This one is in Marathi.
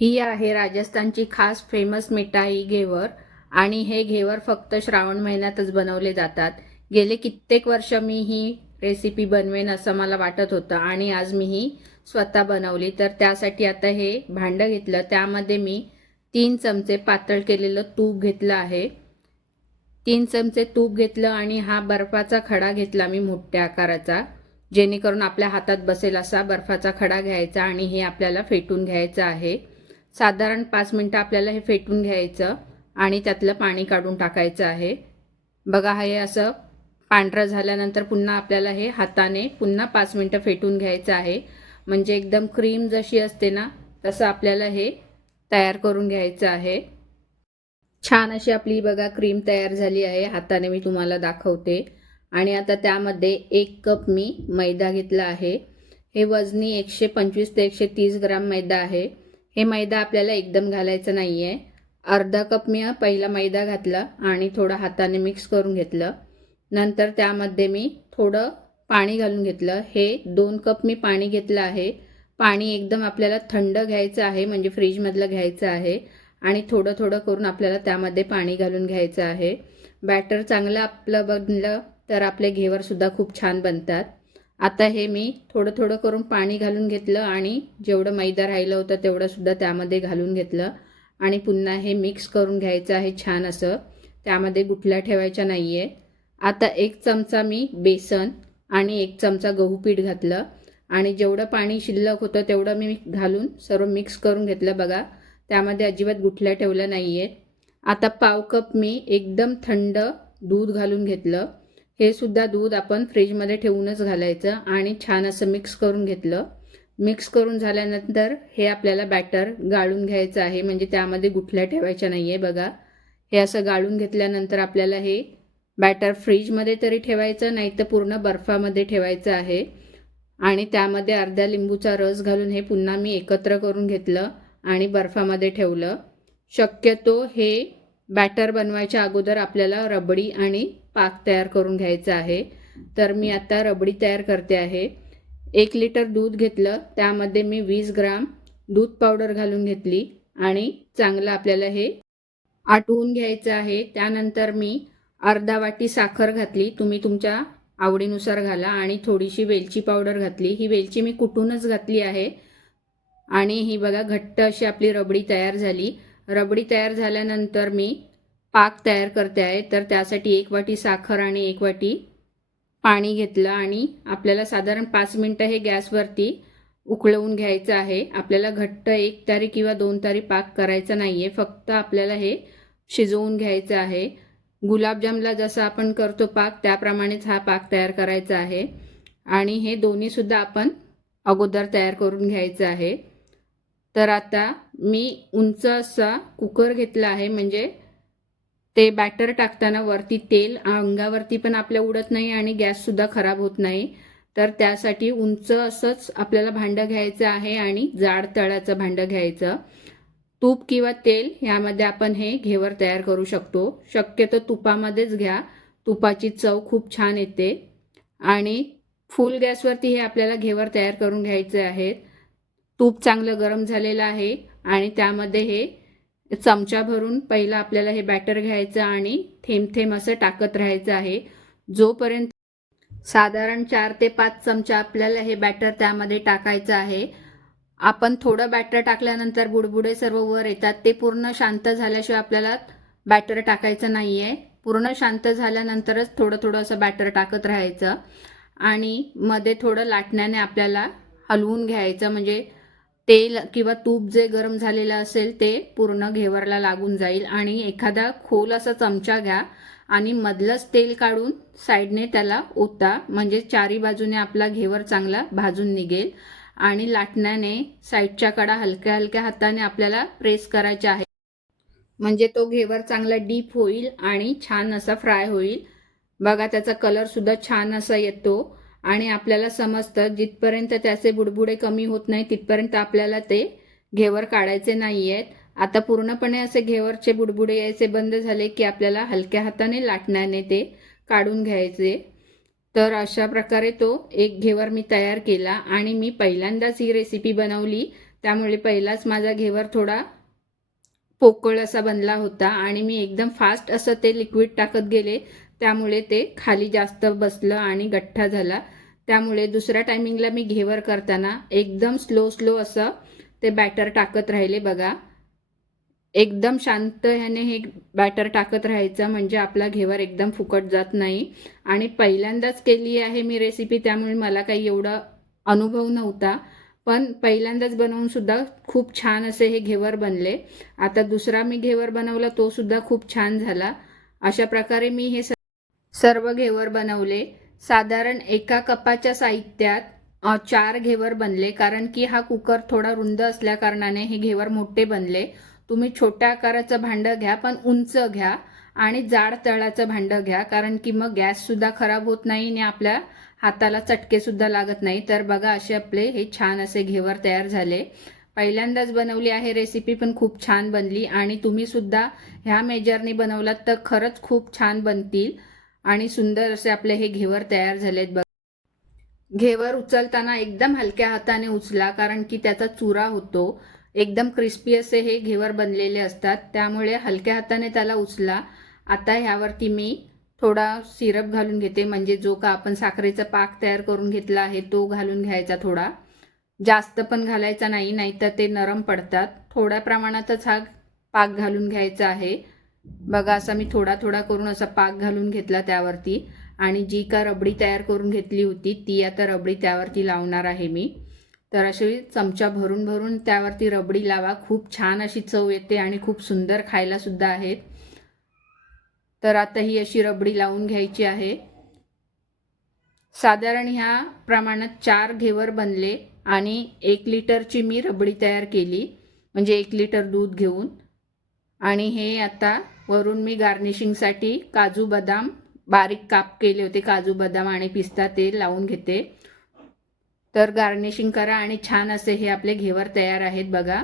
ही आहे राजस्थानची खास फेमस मिठाई घेवर आणि हे घेवर फक्त श्रावण महिन्यातच बनवले जातात. गेले कित्येक वर्ष मी ही रेसिपी बनवेन असं मला वाटत होतं आणि आज मी ही स्वतः बनवली. तर त्यासाठी आता हे भांडं घेतलं, त्यामध्ये मी 3 चमचे पातळ केलेलं तूप घेतलं आहे. 3 चमचे तूप घेतलं आणि हा बर्फाचा खडा घेतला मी मोठ्या आकाराचा, जेणेकरून आपल्या हातात बसेल असा बर्फाचा खडा घ्यायचा आणि हे आपल्याला फेटून घ्यायचं आहे. साधारण 5 मिनटं आपल्याला हे फेटून घ्यायचं आणि त्यातलं पाणी काढून टाकायचं आहे. बघा, हे असं पांढरं झाल्यानंतर पुन्हा आपल्याला हे हाताने पुन्हा 5 मिनटं फेटून घ्यायचं आहे. म्हणजे एकदम क्रीम जशी असते ना, तसं आपल्याला हे तयार करून घ्यायचं आहे. छान अशी आपली बघा क्रीम तयार झाली आहे. हाताने मी तुम्हाला दाखवते. आणि आता त्यामध्ये 1 कप मी मैदा घेतला आहे. हे वजनी 125 ते 130 ग्राम मैदा आहे. हे मैदा आपल्याला एकदम घालायचं नाही आहे. अर्धा कप मी पहिला मैदा घातला आणि थोडं हाताने मिक्स करून घेतलं. नंतर त्यामध्ये मी थोडं पाणी घालून घेतलं. हे 2 कप मी पाणी घेतलं आहे. पाणी एकदम आपल्याला थंड घ्यायचं आहे, म्हणजे फ्रीजमधलं घ्यायचं आहे आणि थोडं थोडं करून आपल्याला त्यामध्ये पाणी घालून घ्यायचं आहे. बॅटर चांगलं आपलं बनलं तर आपले घेवरसुद्धा खूप छान बनतात. आता हे मी थोडं थोडं करून पाणी घालून घेतलं आणि जेवढं मैदा राहिलं होतं तेवढंसुद्धा त्यामध्ये घालून घेतलं आणि पुन्हा हे मिक्स करून घ्यायचं आहे छान असं. त्यामध्ये गुठल्या ठेवायच्या नाही आहे. आता 1 चमचा मी बेसन आणि 1 चमचा गहू पीठ घातलं आणि जेवढं पाणी शिल्लक होतं तेवढं मी घालून सर्व मिक्स करून घेतलं. बघा, त्यामध्ये अजिबात गुठल्या ठेवल्या नाही आहेत. आता पाव कप मी एकदम थंड दूध घालून घेतलं. हे सुद्धा दूध आपण फ्रीजमध्ये ठेवूनच घालायचं आणि छान असं मिक्स करून घेतलं. मिक्स करून झाल्यानंतर हे आपल्याला बॅटर गाळून घ्यायचं आहे, म्हणजे त्यामध्ये गुठल्या ठेवायच्या नाही आहे. बघा, हे असं गाळून घेतल्यानंतर आपल्याला हे बॅटर फ्रीजमध्ये तरी ठेवायचं, नाही तर पूर्ण बर्फामध्ये ठेवायचं आहे. आणि त्यामध्ये अर्ध्या लिंबूचा रस घालून हे पुन्हा मी एकत्र करून घेतलं आणि बर्फामध्ये ठेवलं. शक्यतो हे बॅटर बनवायच्या अगोदर आपल्याला रबडी आणि पाक तयार करून घ्यायचा आहे. तर मी आता रबडी तयार करते आहे. 1 लिटर दूध घेतलं, त्यामध्ये मी 20 ग्राम दूध पावडर घालून घेतली आणि चांगलं आपल्याला हे आटवून घ्यायचं आहे. त्यानंतर मी अर्धा वाटी साखर घातली, तुम्ही तुमच्या आवडीनुसार घाला, आणि थोडीशी वेलची पावडर घातली. ही वेलची मी कुटूनच घातली आहे. आणि ही बघा घट्ट अशी आपली रबडी तयार झाली. रबडी तयार झाल्यानंतर मी पाक तयार करते आहे. तर त्यासाठी 1 वाटी साखर आणि 1 वाटी पाणी घेतलं आणि आपल्याला साधारण 5 मिनटं हे गॅसवरती उकळवून घ्यायचं आहे. आपल्याला घट्ट 1 तारी किंवा 2 तारी पाक करायचा नाही आहे, फक्त आपल्याला हे शिजवून घ्यायचं आहे. गुलाबजामला जसं आपण करतो पाक, त्याप्रमाणेच हा पाक तयार करायचा आहे. आणि हे दोन्हीसुद्धा आपण अगोदर तयार करून घ्यायचं आहे. तर आता मी उंच असा कुकर घेतला आहे, म्हणजे ते बॅटर टाकताना वरती तेल अंगावरती पण आपल्या उडत नाही आणि गॅससुद्धा खराब होत नाही. तर त्यासाठी उंच असंच आपल्याला भांडं घ्यायचं आहे आणि जाड तळाचं भांडं घ्यायचं. तूप किंवा तेल यामध्ये आपण हे घेवर तयार करू शकतो. शक्यतो तुपामध्येच घ्या, तुपाची चव खूप छान येते. आणि फुल गॅसवरती हे आपल्याला घेवर तयार करून घ्यायचे आहेत. तूप चांगलं गरम झालेलं आहे आणि त्यामध्ये हे चमचा भरून पहिला आपल्याला हे बॅटर घ्यायचं आणि थेंब थेंब असं टाकत राहायचं आहे. जोपर्यंत साधारण 4 ते 5 चमचा आपल्याला हे बॅटर त्यामध्ये टाकायचं आहे. आपण थोडं बॅटर टाकल्यानंतर बुडबुडे सर्व वर येतात, ते पूर्ण शांत झाल्याशिवाय आपल्याला बॅटर टाकायचं नाही आहे. पूर्ण शांत झाल्यानंतरच थोडं थोडं असं बॅटर टाकत राहायचं आणि मध्ये थोडं लाटण्याने आपल्याला हलवून घ्यायचं, म्हणजे तेल किंवा तूप जे गरम झालेलं असेल ते पूर्ण घेवरला लागून जाईल. आणि एखादा खोल असा चमचा घ्या आणि मधलंच तेल काढून साईडने त्याला ओता, म्हणजे चारी बाजूने आपला घेवर चांगला भाजून निघेल. आणि लाटण्याने साईडच्या कडा हलक्या हलक्या हाताने आपल्याला प्रेस करायच्या आहे, म्हणजे तो घेवर चांगला डीप होईल आणि छान असा फ्राय होईल. बघा, त्याचा कलरसुद्धा छान असा येतो आणि आपल्याला समजतं जिथपर्यंत त्याचे बुडबुडे कमी होत नाही तिथपर्यंत आपल्याला ते घेवर काढायचे नाही आहेत. आता पूर्णपणे असे घेवरचे बुडबुडे यायचे बंद झाले की आपल्याला हलक्या हाताने लाटण्याने ते काढून घ्यायचे. तर अशा प्रकारे तो एक घेवर मी तयार केला आणि मी पहिल्यांदाच ही रेसिपी बनवली, त्यामुळे पहिलाच माझा घेवर थोडा पोकळ असा बनला होता आणि मी एकदम फास्ट असं ते लिक्विड टाकत गेले, त्यामुळे ते खाली जास्त बसलं आणि गठ्ठा झाला. त्यामुळे दुसऱ्या टायमिंगला मी घेवर करताना एकदम स्लो असं ते बॅटर टाकत राहिले. बघा, एकदम शांत ह्याने हे बॅटर टाकत राहायचं, म्हणजे आपला घेवर एकदम फुकट जात नाही. आणि पहिल्यांदाच केली आहे मी रेसिपी, त्यामुळे मला काही एवढा अनुभव नव्हता, पण पहिल्यांदाच बनवून सुद्धा खूप छान असे हे घेवर बनले. आता दुसरा मी घेवर बनवला, तो सुद्धा खूप छान झाला. अशा प्रकारे मी हे सर्व घेवर बनवले. साधारण एका कपाच्या साहित्यात 4 घेवर बनले, कारण की हा कुकर थोडा रुंद असल्या कारणाने हे घेवर मोठे बनले. तुम्ही छोट्या आकाराचं भांडं घ्या, पण उंच घ्या आणि जाड तळाचं भांडं घ्या, कारण की मग गॅससुद्धा खराब होत नाही आणि आपल्या हाताला चटकेसुद्धा लागत नाही. तर बघा, असे आपले हे छान असे घेवर तयार झाले. पहिल्यांदाच बनवली आहे रेसिपी, पण खूप छान बनली आणि तुम्हीसुद्धा ह्या मेजरनी बनवलात तर खरंच खूप छान बनतील आणि सुंदर असे आपले हे घेवर तयार झालेत. बघा, घेवर उचलताना एकदम हलक्या हाताने उचला, कारण की त्याचा चुरा होतो. एकदम क्रिस्पी असे हे घेवर बनलेले असतात, त्यामुळे हलक्या हाताने त्याला उचला. आता ह्यावरती मी थोडा सिरप घालून घेते, म्हणजे जो का आपण साखरेचा पाक तयार करून घेतला आहे तो घालून घ्यायचा. थोडा जास्त पण घालायचा नाही, नाहीतर ते नरम पडतात. थोड्या प्रमाणातच हा पाक घालून घ्यायचा आहे. बघा, असा मी थोडा करून असा पाक घालून घेतला त्यावरती आणि जी का रबडी तयार करून घेतली होती ती आता रबडी त्यावरती लावणार आहे मी. तर अशी चमचा भरून त्यावरती रबडी लावा. खूप छान अशी चव येते आणि खूप सुंदर खायला सुद्धा आहेत. तर आता ही अशी रबडी लावून घ्यायची आहे. साधारण ह्या प्रमाणात 4 घेवर बनले आणि 1 लिटरची मी रबडी तयार केली, म्हणजे 1 लिटर दूध घेऊन. आणि हे आता वरून मी गार्निशिंगसाठी काजू बदाम बारीक काप केले होते, काजू बदाम आणि पिस्ता ते लावून घेते. तर गार्निशिंग करा आणि छान असे हे आपले घेवर तयार आहेत. बघा,